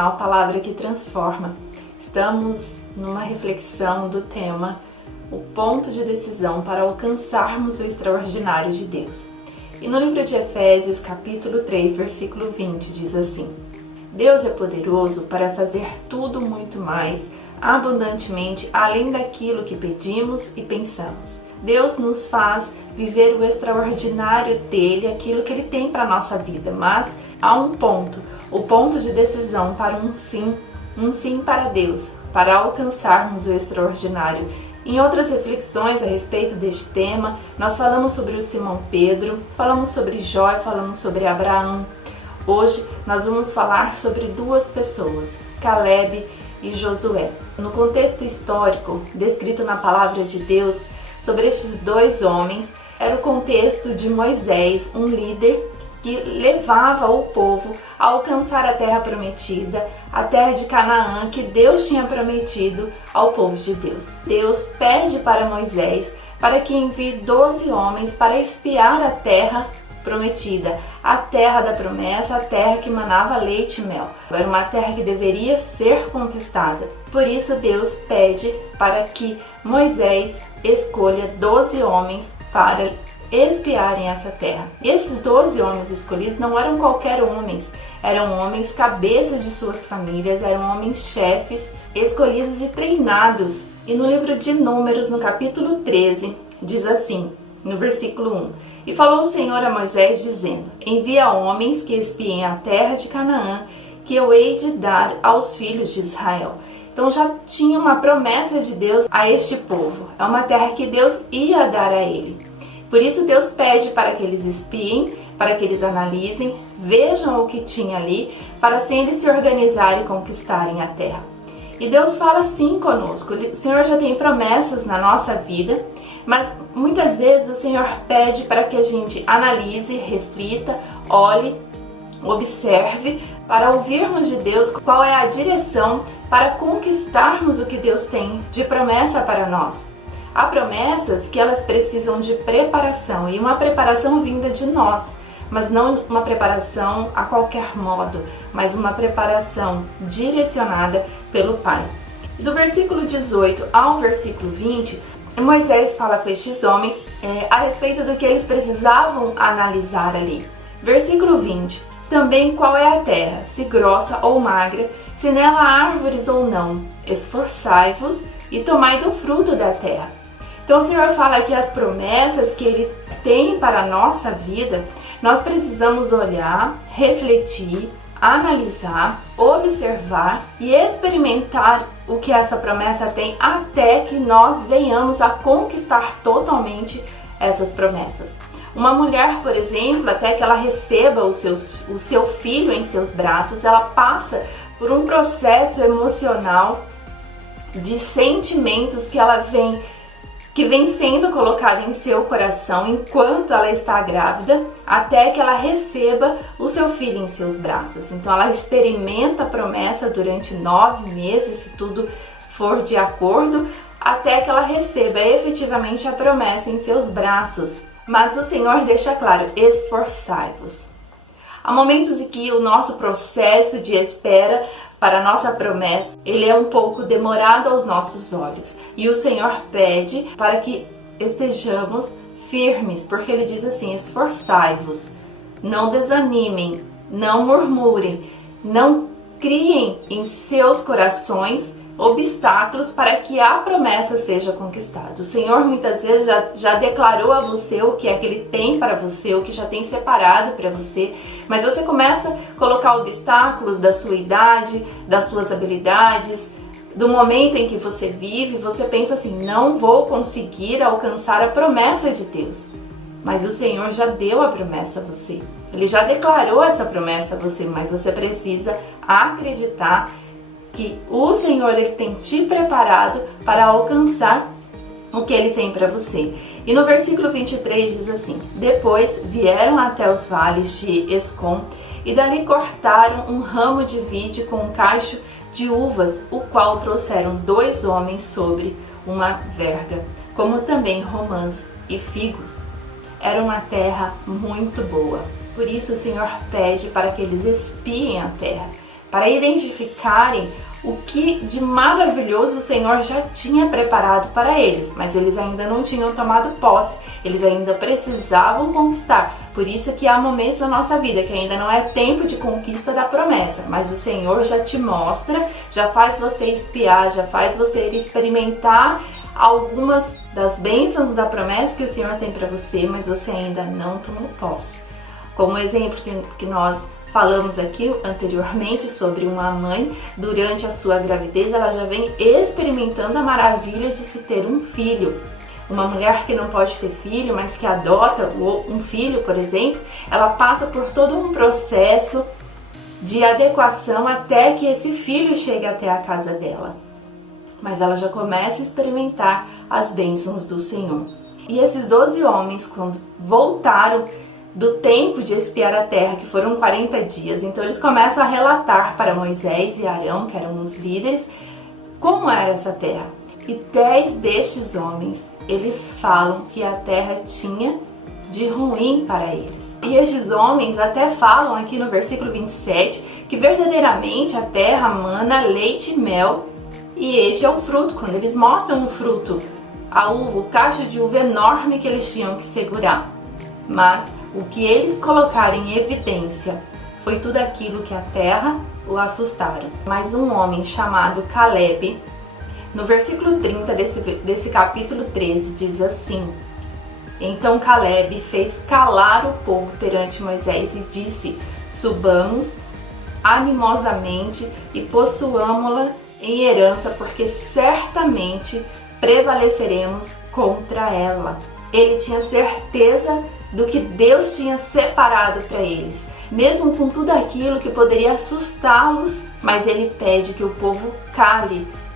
devocional Palavra que Transforma. Estamos numa reflexão do tema O ponto de decisão para alcançarmos o extraordinário de Deus. E no livro de Efésios, capítulo 3, versículo 20, diz assim: Deus é poderoso para fazer tudo muito mais, abundantemente, além daquilo que pedimos e pensamos. Deus nos faz viver o extraordinário dele, aquilo que ele tem para a nossa vida, mas há um ponto, o ponto de decisão para um sim para Deus, para alcançarmos o extraordinário. Em outras reflexões a respeito deste tema, nós falamos sobre o Simão Pedro, falamos sobre Jó e falamos sobre Abraão. Hoje nós vamos falar sobre duas pessoas, Caleb e Josué. No contexto histórico descrito na palavra de Deus, sobre estes dois homens, era o contexto de Moisés, um líder que levava o povo a alcançar a terra prometida, a terra de Canaã que Deus tinha prometido ao povo de Deus. Deus pede para Moisés para que envie 12 homens para espiar a terra prometida, a terra da promessa, a terra que manava leite e mel. Era uma terra que deveria ser conquistada. Por isso Deus pede para que Moisés escolha 12 homens para espiarem essa terra. Esses 12 homens escolhidos não eram qualquer homens, eram homens cabeças de suas famílias, eram homens chefes, escolhidos e treinados. E no livro de Números, no capítulo 13, diz assim, no versículo 1: E falou o Senhor a Moisés, dizendo: Envia homens que espiem a terra de Canaã, que eu hei de dar aos filhos de Israel. Então já tinha uma promessa de Deus a este povo. É uma terra que Deus ia dar a ele. Por isso Deus pede para que eles espiem, para que eles analisem, vejam o que tinha ali, para assim eles se organizarem e conquistarem a terra. E Deus fala assim conosco. O Senhor já tem promessas na nossa vida, mas muitas vezes o Senhor pede para que a gente analise, reflita, olhe, observe, para ouvirmos de Deus qual é a direção para conquistarmos o que Deus tem de promessa para nós. Há promessas que elas precisam de preparação, e uma preparação vinda de nós, mas não uma preparação a qualquer modo, mas uma preparação direcionada pelo Pai. Do versículo 18 ao versículo 20, Moisés fala com estes homens a respeito do que eles precisavam analisar ali. Versículo 20: Também qual é a terra, se grossa ou magra, se nela há árvores ou não. Esforçai-vos e tomai do fruto da terra. Então o Senhor fala que as promessas que Ele tem para a nossa vida, nós precisamos olhar, refletir, analisar, observar e experimentar o que essa promessa tem até que nós venhamos a conquistar totalmente essas promessas. Uma mulher, por exemplo, até que ela receba o seu filho em seus braços, ela passa por um processo emocional de sentimentos que vem sendo colocado em seu coração enquanto ela está grávida, até que ela receba o seu filho em seus braços. Então ela experimenta a promessa durante 9 meses, se tudo for de acordo, até que ela receba efetivamente a promessa em seus braços. Mas o Senhor deixa claro: esforçai-vos. Há momentos em que o nosso processo de espera para a nossa promessa, ele é um pouco demorado aos nossos olhos. E o Senhor pede para que estejamos firmes, porque Ele diz assim: esforçai-vos, não desanimem, não murmurem, não criem em seus corações obstáculos para que a promessa seja conquistada. O Senhor muitas vezes já declarou a você o que é que Ele tem para você, o que já tem separado para você, mas você começa a colocar obstáculos da sua idade, das suas habilidades, do momento em que você vive. Você pensa assim: não vou conseguir alcançar a promessa de Deus. Mas o Senhor já deu a promessa a você. Ele já declarou essa promessa a você, mas você precisa acreditar que o Senhor ele tem te preparado para alcançar o que Ele tem para você. E no versículo 23 diz assim: Depois vieram até os vales de Escom, e dali cortaram um ramo de vide com um cacho de uvas, o qual trouxeram 2 homens sobre uma verga, como também romãs e figos. Era uma terra muito boa. Por isso o Senhor pede para que eles espiem a terra. para identificarem o que de maravilhoso o Senhor já tinha preparado para eles, mas eles ainda não tinham tomado posse, eles ainda precisavam conquistar. Por isso que há momentos na nossa vida que ainda não é tempo de conquista da promessa, mas o Senhor já te mostra, já faz você espiar, já faz você experimentar algumas das bênçãos da promessa que o Senhor tem para você, mas você ainda não tomou posse. Como exemplo que nós falamos aqui anteriormente sobre uma mãe, durante a sua gravidez, ela já vem experimentando a maravilha de se ter um filho. Uma mulher que não pode ter filho, mas que adota um filho, por exemplo, ela passa por todo um processo de adequação até que esse filho chegue até a casa dela. Mas ela já começa a experimentar as bênçãos do Senhor. E esses 12 homens, quando voltaram do tempo de espiar a terra, que foram 40 dias, então eles começam a relatar para Moisés e Arão, que eram os líderes, como era essa terra. E 10 destes homens, eles falam que a terra tinha de ruim para eles. E estes homens até falam aqui no versículo 27 que verdadeiramente a terra mana leite e mel, e este é o fruto. Quando eles mostram o fruto, a uva, o cacho de uva enorme que eles tinham que segurar. Mas o que eles colocaram em evidência foi tudo aquilo que a terra o assustaram. Mas um homem chamado Caleb, no versículo 30 desse capítulo 13, diz assim: Então Caleb fez calar o povo perante Moisés e disse: Subamos animosamente e possuamo-la em herança, porque certamente prevaleceremos contra ela. Ele tinha certeza do que Deus tinha separado para eles, mesmo com tudo aquilo que poderia assustá-los, mas ele pede que o povo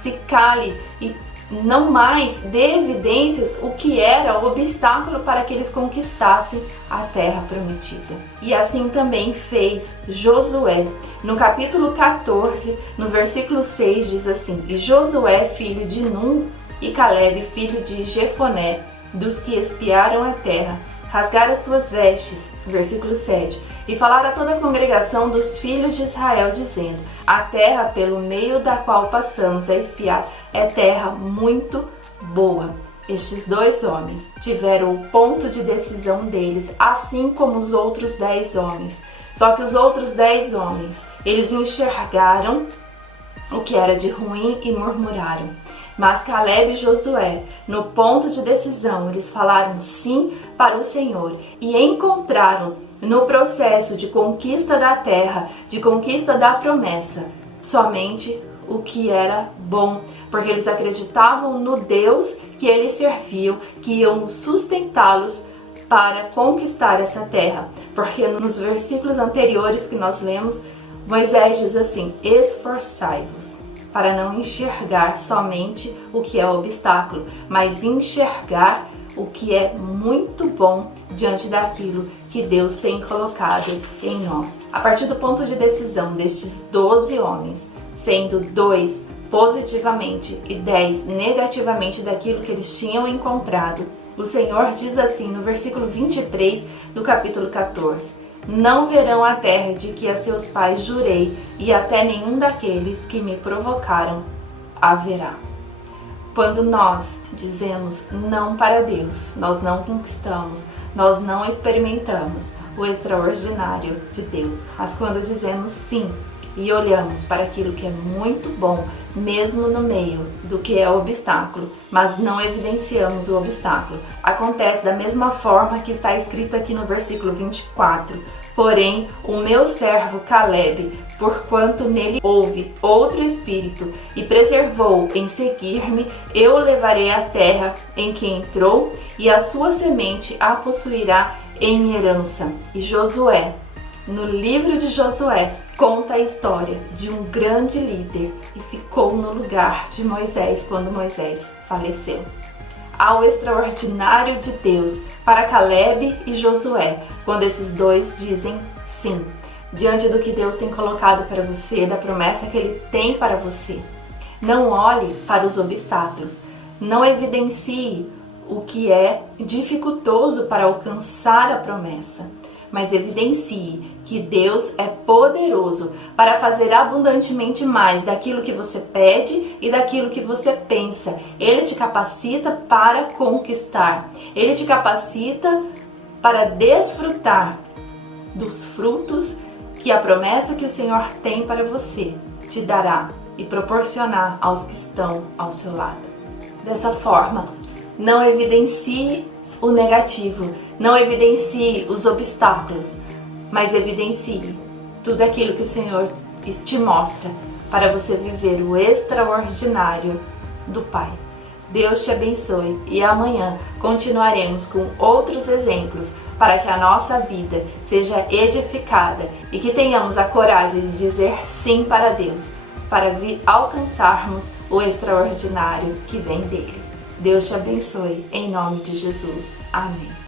se cale e não mais dê evidências o que era o obstáculo para que eles conquistassem a terra prometida. E assim também fez Josué. No capítulo 14, no versículo 6, diz assim: E Josué, filho de Nun, e Caleb, filho de Jefoné, dos que espiaram a terra, rasgaram as suas vestes, versículo 7, e falaram a toda a congregação dos filhos de Israel, dizendo: A terra pelo meio da qual passamos a espiar é terra muito boa. Estes 2 homens tiveram o ponto de decisão deles, assim como os outros 10 homens. Só que os outros 10 homens, eles enxergaram o que era de ruim e murmuraram. Mas Caleb e Josué, no ponto de decisão, eles falaram sim para o Senhor e encontraram no processo de conquista da terra, de conquista da promessa, somente o que era bom, porque eles acreditavam no Deus que eles serviam, que iam sustentá-los para conquistar essa terra. Porque nos versículos anteriores que nós lemos, Moisés diz assim: esforçai-vos para não enxergar somente o que é obstáculo, mas enxergar o que é muito bom diante daquilo que Deus tem colocado em nós. A partir do ponto de decisão destes 12 homens, sendo 2 positivamente e 10 negativamente daquilo que eles tinham encontrado, o Senhor diz assim no versículo 23 do capítulo 14: Não verão a terra de que a seus pais jurei, e até nenhum daqueles que me provocaram haverá. Quando nós dizemos não para Deus, nós não conquistamos, nós não experimentamos o extraordinário de Deus. Mas quando dizemos sim e olhamos para aquilo que é muito bom, mesmo no meio do que é obstáculo, mas não evidenciamos o obstáculo, acontece da mesma forma que está escrito aqui no versículo 24: Porém, o meu servo Caleb, porquanto nele houve outro espírito e preservou em seguir-me, eu o levarei à terra em que entrou, e a sua semente a possuirá em herança. E Josué, no livro de Josué, conta a história de um grande líder que ficou no lugar de Moisés quando Moisés faleceu. Ao extraordinário de Deus para Caleb e Josué, quando esses 2 dizem sim, diante do que Deus tem colocado para você, da promessa que Ele tem para você. Não olhe para os obstáculos, não evidencie o que é dificultoso para alcançar a promessa, mas evidencie que Deus é poderoso para fazer abundantemente mais daquilo que você pede e daquilo que você pensa. Ele te capacita para conquistar. Ele te capacita para desfrutar dos frutos que a promessa que o Senhor tem para você te dará e proporcionar aos que estão ao seu lado. Dessa forma, não evidencie o negativo, não evidencie os obstáculos, mas evidencie tudo aquilo que o Senhor te mostra para você viver o extraordinário do Pai. Deus te abençoe e amanhã continuaremos com outros exemplos para que a nossa vida seja edificada e que tenhamos a coragem de dizer sim para Deus, para alcançarmos o extraordinário que vem dele. Deus te abençoe, em nome de Jesus. Amém.